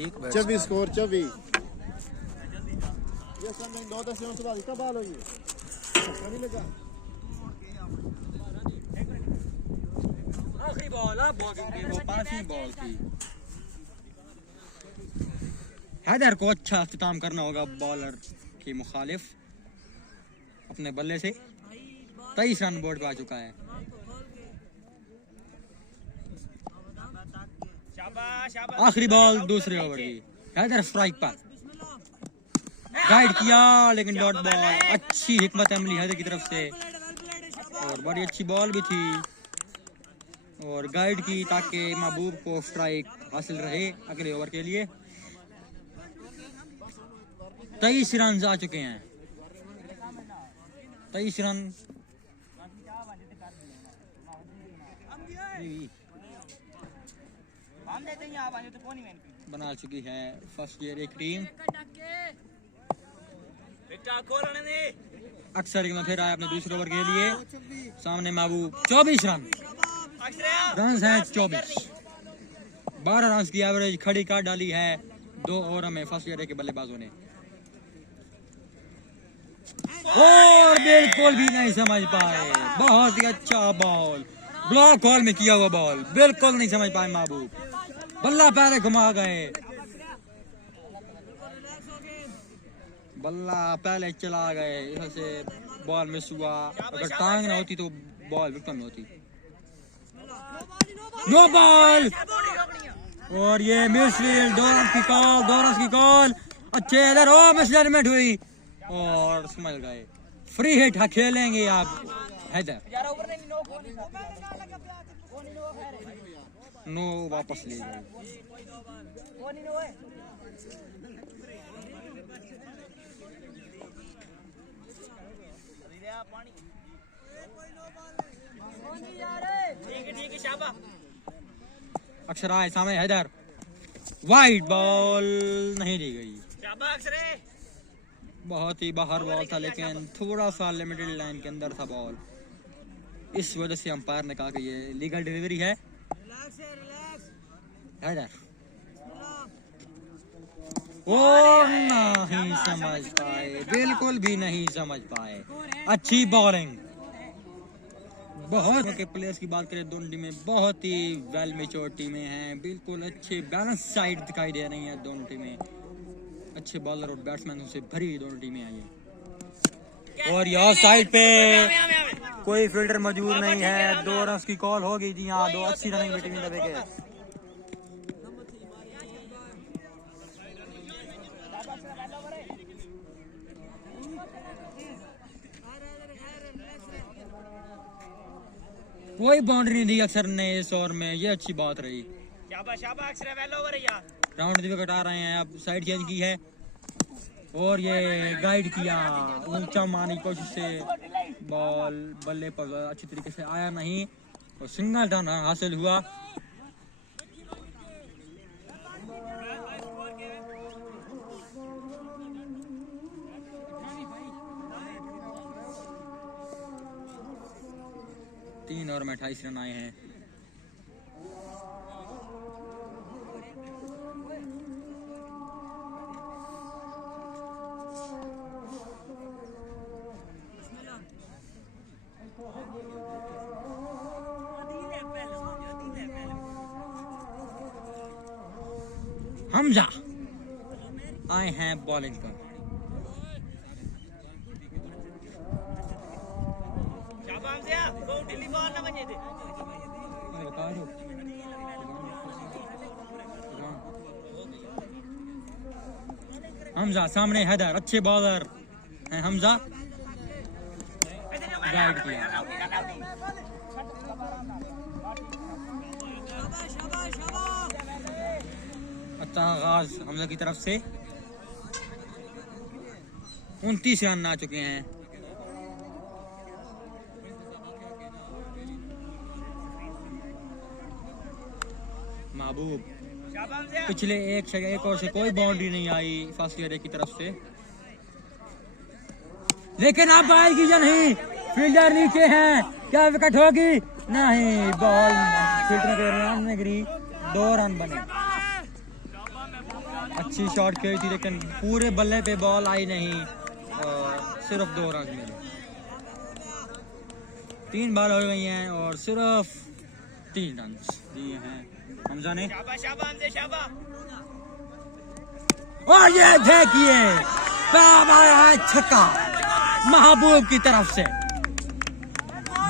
ठीक 24 स्कोर 24 ये समय 9-10 से बाद कब बाल होगी नहीं लगा आखिरी बॉल बॉलिंग की वो पासिंग बॉल थी। हैदर को अच्छा इख्तिताम करना होगा बॉलर की मुखालिफ अपने बल्ले से। 23 रन बोर्ड पे आ चुका है। आखिरी बॉल दूसरे ओवर की। हैदर स्ट्राइक पर गाइड किया लेकिन डॉट बॉल। अच्छी हिकमत अमली हैदर की तरफ से और बड़ी अच्छी बॉल भी थी और गाइड की ताकि महबूब को स्ट्राइक हासिल रहे अगले ओवर के लिए। 23 रन आ चुके हैं। 23 रन बना चुकी है फर्स्ट ईयर एक टीम। अक्सर में फिर आया अपने दूसरे ओवर के लिए। सामने महबूब 24 रन हैं 24। 12 रन की एवरेज खड़ी कर डाली है 2 ओवर में फर्स्ट ईयर के बल्लेबाजों ने और बिल्कुल भी नहीं समझ पाए। बहुत ही अच्छा बॉल ब्लॉक हॉल में किया हुआ बॉल बिल्कुल नहीं समझ पाए महबूब। बल्ला पहले घुमा गए। बल्ला पहले चला गए इधर से बॉल मिस हुआ। अगर टांग ना होती तो बॉल विकेट में होती। नो बॉल और ये मिसफील्ड। 2 रन की कॉल अच्छे इधर ओ मिसजजमेंट हुई और समझ गए। फ्री हिट खेलेंगे आप हैदर। नो वापस ले गए। अक्षर आए सामने हैदर। वाइड बॉल नहीं दी गई। बहुत ही बाहर बॉल था लेकिन थोड़ा सा लिमिटेड लाइन के अंदर था बॉल। इस वजह से अंपायर ने कहा कि ये लीगल डिलीवरी है। हैदर ओ नहीं समझ पाए बिल्कुल भी नहीं समझ पाए। अच्छी बॉलिंग बहुत के प्लेयर्स की बात करें दोनों टीमें बहुत ही वेल मैच्योर्ड टीमें हैं। बिल्कुल अच्छे बैलेंस साइड दिखाई दे रही हैं दोनों टीमें। अच्छे बॉलर और बैट्समैन से भरी दोनों टीमें आई हैं और यहाँ साइड पे कोई फील्डर मौजूद नहीं है। 2 रन की कॉल हो गई जी हाँ। 2 अच्छी रनिंग में टीम दबे गए। कोई बाउंड्री नहीं दी अक्सर ने इस ओवर में। ये अच्छी बात रही। राउंड विकेट आ रहे हैं। अब साइड चेंज की है और ये गाइड किया ऊंचा मारने की कोशिश से बॉल बल्ले पर अच्छी तरीके से आया नहीं और सिंगल रन हासिल हुआ। तीन ओवर में 28 रन आए हैं। हमजा आए हैं बॉलिंग पर। हमजा सामने हैदर अच्छे बॉलर हैं। हमजा गाइड किया। अच्छा आगाज हमजा की तरफ से। 29 रन आ चुके हैं। महबूब पिछले एक और से कोई बाउंड्री नहीं आई फर्स्ट ईयर की तरफ से लेकिन अब आएगी या नहीं। फील्डर नीचे हैं। क्या विकेट होगी? नहीं बॉल फील्डर के रन में गिरी। 2 रन बने। अच्छी शॉट खेली थी लेकिन पूरे बल्ले पे बॉल आई नहीं और सिर्फ 2 रन मिले। 3 बॉल हो गई हैं और सिर्फ 3 रन दिए हैं हमजा ने। और ये देखिए छक्का महबूब की तरफ से,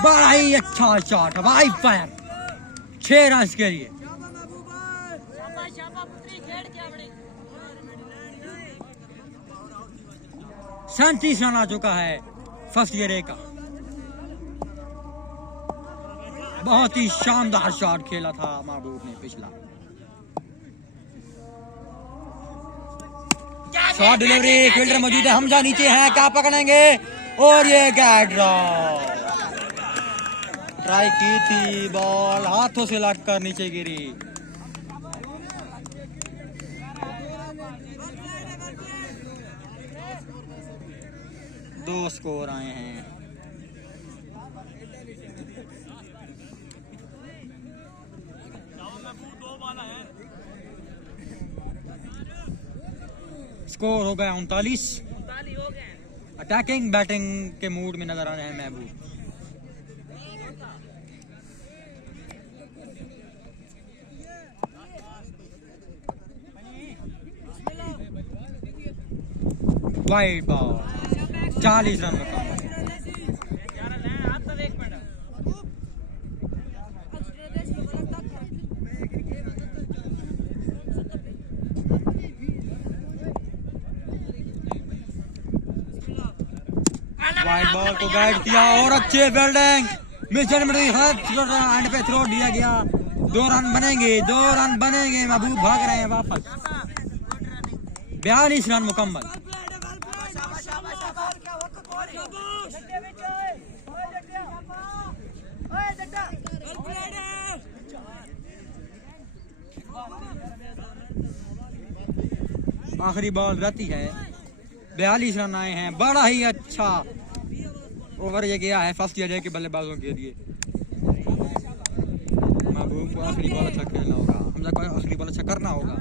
बड़ा ही अच्छा शॉट, वाइड फायर 6 रन के लिए। 37 रन आ चुका है फर्स्ट ईयर का। बहुत ही शानदार शॉट खेला था महबूब ने पिछला। शॉट डिलीवरी, फील्डर मौजूद है, हमजा नीचे हैं, क्या पकड़ेंगे और ये कैट ट्राई की थी, बॉल हाथों से लगकर नीचे गिरी। दो स्कोर आए हैं। स्कोर हो गया 39। अटैकिंग बैटिंग के मूड में नजर आ रहे हैं महबूब। वाइड बॉल 40 रन का। वाइड बॉल को गाइड किया और अच्छे फील्डिंग, मिशन एंड पे थ्रो दिया गया। 2 रन बनेंगे, 2 रन बनेंगे। महबूब भाग रहे हैं वापस। 42 रन मुकम्मल। आखिरी बॉल रहती है। 42 रन आए हैं। बड़ा ही अच्छा ओवर ये गया है फर्स्ट ईयर के बल्लेबाजों के लिए। महबूब को आखिरी बॉल अच्छा खेलना होगा, हमजा को आखिरी बॉल अच्छा करना होगा।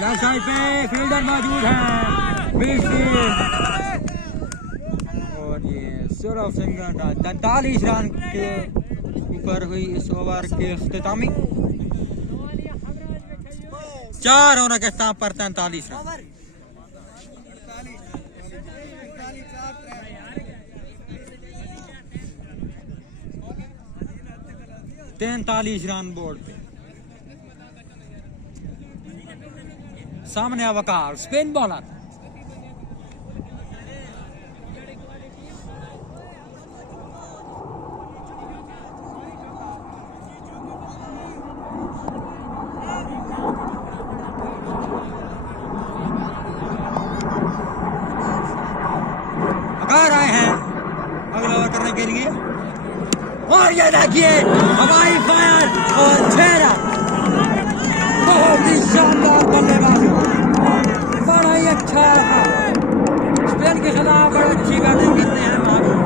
लेफ्ट साइड पे फील्डर मौजूद है और ये सिर्फ सिंगल। 43 रन के ऊपर हुई इस ओवर के इख्तितामी। 4 ओवर के स्थान पर 43 रन। 43 रन बोर्ड पे। सामने वकार स्पिन बॉलर। वकार आए हैं अगला ओवर करने के लिए और ये देखिए हवाई फायर और 6 रन। बहुत ही शानदार बल्लेबाजी, बड़ा ही अच्छा स्पेन के खिलाफ बड़ी अच्छी बैटिंग करते हैं महबूब।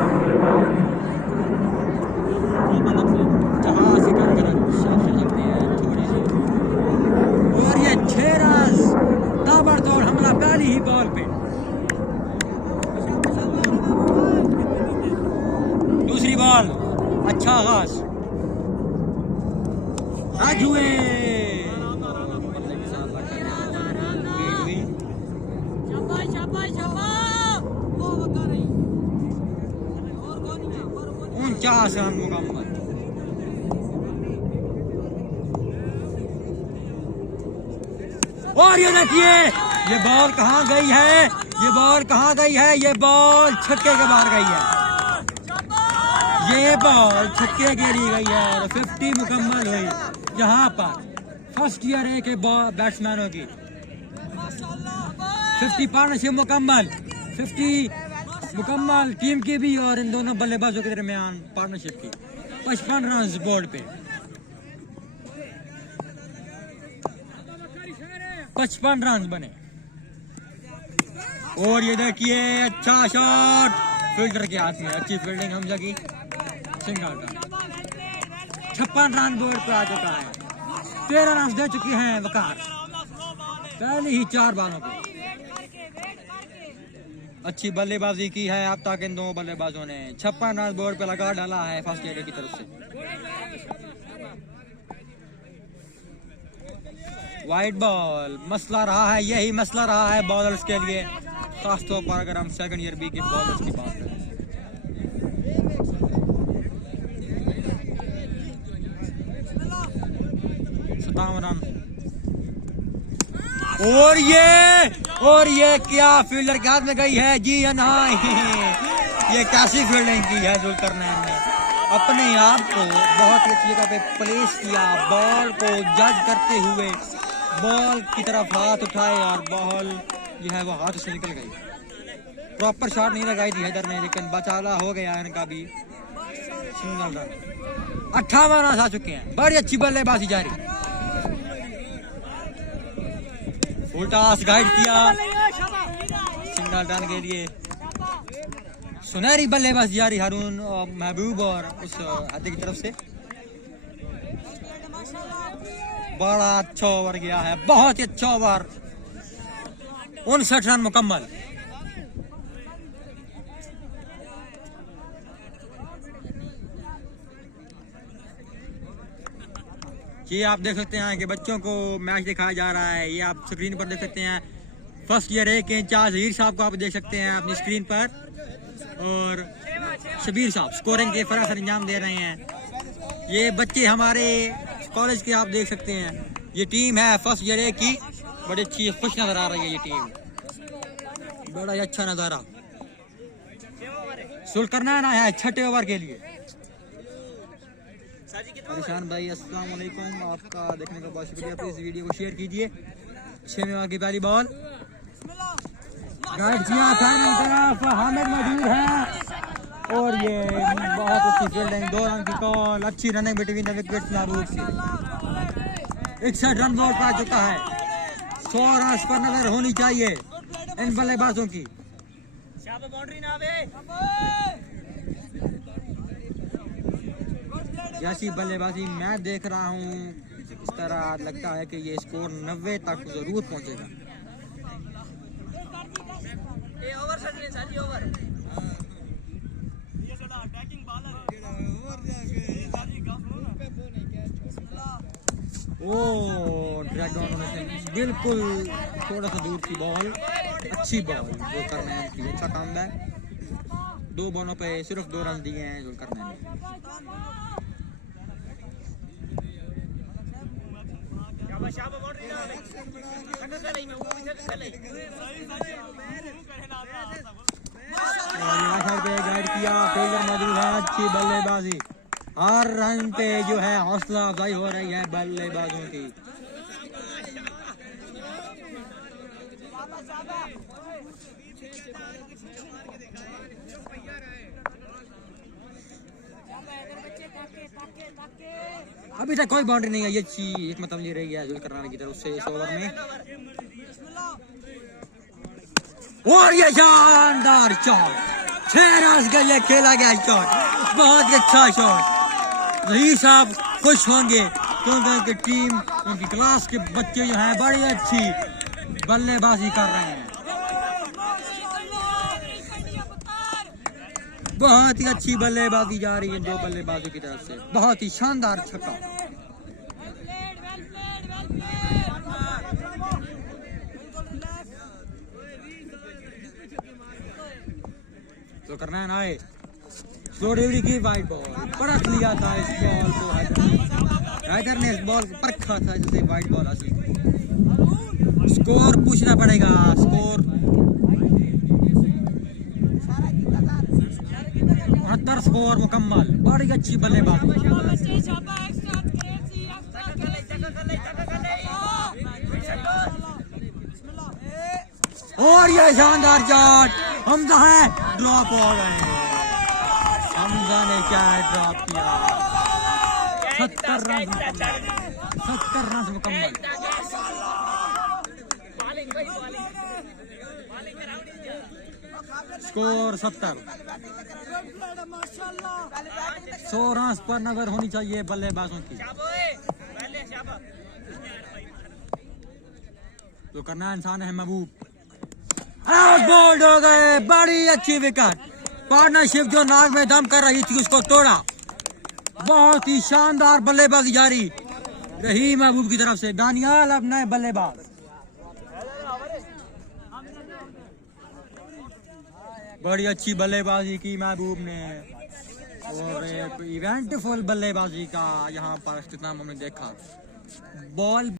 जहां से कर सकते हैं थोड़ी सी और ये 6 रन। ताबड़तोड़ हमला पहली ही बॉल पे। दूसरी बॉल अच्छा आगाज आज हुए। उनचास रन मुकम्मल। और ये देखिए ये बॉल कहाँ गई है, ये बॉल कहाँ गई है, ये बॉल छक्के के बाहर गई है। ये बॉल छक्के के लिए गई है और 50 मुकम्मल हुई। यहाँ पर फर्स्ट ईयर के बैट्समैनों की 50 पार्टनरशिप मुकम्मल, 50 मुकम्मल टीम की भी और इन दोनों बल्लेबाजों के दरमियान पार्टनरशिप की। 55 रन बोर्ड पे। 55 रन बने। और ये देखिए अच्छा शॉट फील्डर के हाथ में, अच्छी फील्डिंग हमजा की। सिंगल का 56 रन बोर्ड पे आ चुका है। 13 रन दे चुके हैं वकार। पहले ही 4 बालों पे अच्छी बल्लेबाजी की है अब तक इन दो बल्लेबाजों ने। 56 रन बोर्ड पे लगा डाला है फर्स्ट एयर की तरफ से। वाइड बॉल मसला रहा है, यही मसला रहा है बॉलर्स के लिए, खासतौर पर अगर हम सेकंड ईयर बी के बॉलर्स की बात करें। 57 रन और ये क्या फील्डर के हाथ में गई है जी हाँ। ये कैसी फील्डिंग की है जुल्करनैन ने, अपने आप को बहुत ही अच्छी जगह पे प्लेस किया, बॉल को जज करते हुए बॉल की तरफ हाथ उठाए और बॉल जो है वो हाथ से निकल गई। प्रॉपर शॉट नहीं लगाई थी हैदर ने, लेकिन बचाला हो गया इनका भी। सिंगल रन 58 रन आ चुके हैं। बड़ी अच्छी बल्लेबाजी जारी, फुल टॉस गाइड किया सिंगल रन के लिए। सुनहरी बल्लेबाजी जारी हारून महबूब और उस हाथी की तरफ से। बड़ा अच्छा ओवर गया है, बहुत ही अच्छा ओवर। 59 रन मुकम्मल। ये आप देख सकते हैं कि बच्चों को मैच दिखाया जा रहा है, ये आप स्क्रीन पर देख सकते हैं। फर्स्ट ईयर ए के इंचार्ज ज़हीर साहब को आप देख सकते हैं अपनी स्क्रीन पर, और शबीर साहब स्कोरिंग के फर्क अंजाम दे रहे हैं। ये बच्चे हमारे कॉलेज के आप देख सकते हैं। ये टीम है फर्स्ट ईयर ए की, बड़ी अच्छी खुश नजर आ रही है ये टीम, बड़ा ही अच्छा नजारा। जुल्करनैन आया है 6ठे ओवर के लिए। परेशान भाई अस्सलाम वालेकुम, आपका देखने का बहुत शुक्रिया। प्लीज वीडियो को शेयर कीजिए। 6वें ओवर की पहली बॉल गाइड किया फाइनल तरफ, हामिद मौजूद है और ये बहुत अच्छी फील्डिंग, 2 रन की कॉल, अच्छी रनिंग बिटवीन द विकेट्स महबूब की। 61 रन बोर्ड पा चुका है। 100 रन पर नजर होनी चाहिए इन बल्लेबाजों की। जैसी बल्लेबाजी मैं देख रहा हूँ, इस तरह लगता है कि ये स्कोर 90 तक जरूर पहुंचेगा। ओ ड्रैग डाउन होने से बिल्कुल थोड़ा सा दूर की बॉल, अच्छी बॉल जुल्करनैन की, अच्छा काम है। 2 बॉलों पे सिर्फ 2 रन दिए हैं जुल्करनैन ने। गाइड किया, फील्डर मौजूद है, अच्छी बल्लेबाजी। हर रन पे जो है हौसला अफजाई हो रही है बल्लेबाजों की। अभी तक कोई बाउंड्री नहीं है, ये एक मतलब ले रही है जुल्करनैन की तरफ से इस ओवर में। और ये शानदार शॉट, 6 रन के लिए खेला गया शॉट, बहुत अच्छा शॉट। ज़हीर साहब खुश होंगे क्योंकि उनकी टीम, उनकी क्लास के बच्चे जो हैं बड़ी अच्छी बल्लेबाजी कर रहे हैं। बहुत ही अच्छी बल्लेबाजी जा रही है 2 बल्लेबाजों की तरफ से, बहुत ही शानदार छक्का। जुल्करनैन आए, स्लो डिलीवरी की, वाइड बॉल परख लिया था इस बॉल को, हैदर ने इस बॉल को परखा था, जिससे वाइड बॉल हासिल। स्कोर पूछना पड़ेगा, स्कोर 69 स्कोर मुकम्मल। बड़ी अच्छी बल्लेबाजी। और ये शानदार शॉट, हमजा है, ड्रॉप हो गए। हमजा ने क्या ड्रॉप किया। 70 रन मुकम्मल। स्कोर 70। 100 रन पर नजर होनी चाहिए बल्लेबाजों की। जो करना इंसान है महबूब। आउट बोल्ड हो गए, बड़ी अच्छी विकेट। पार्टनरशिप जो नाक में दम कर रही थी उसको तोड़ा। बहुत ही शानदार बल्लेबाजी जारी रही महबूब की तरफ से। दानियाल अब नए बल्लेबाज। बड़ी अच्छी बल्लेबाजी की महबूब ने और एक इवेंटफुल बल्लेबाजी का यहाँ पर इख्तिताम हमने देखा। बॉल